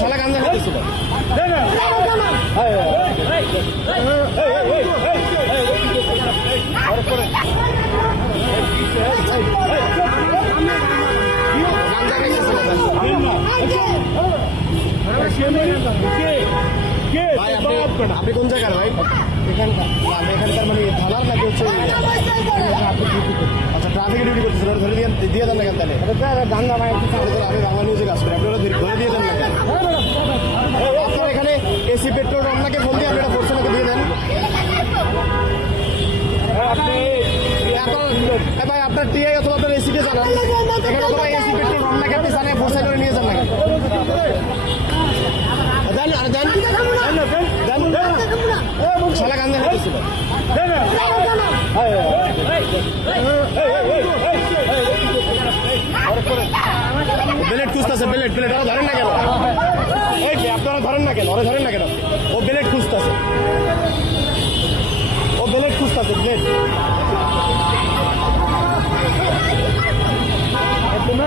শালা গাঞ্জা খাইতেছিল আপনি কোন জায়গার ভাই? এখানকার মানে থানার নাকি হচ্ছে আচ্ছা ট্রাফিক ডিউটি করতেছেন ধরে দিয়ে দেন না কেন তাহলে আমি বাংলা নিউজে কাজ করি আপনারা ধরে দিয়ে দেন না কেন? আপনার এখানে এসি পেট্রোল রমনাকে ফোন দিয়ে আপনারা ফোর্সনাকে দিয়ে দেন ভাই আপনার টিআই অথবা আপনার এসিকে জানান এখানে অথবা এসি পেট্রোল রমনাকে আপনি জানিয়ে ফোর্সাই করে নিয়ে যান না শালা গাঞ্জা খাইতেছিল বেলেট খুঁজতেছে বেলেট ওরা ধরেন না কেন? এই যে আপনারা ধরেন না কেন? ওরা ধরেন না কেন? ও বেলেট খুঁজতেছে ব্লেড তোমরা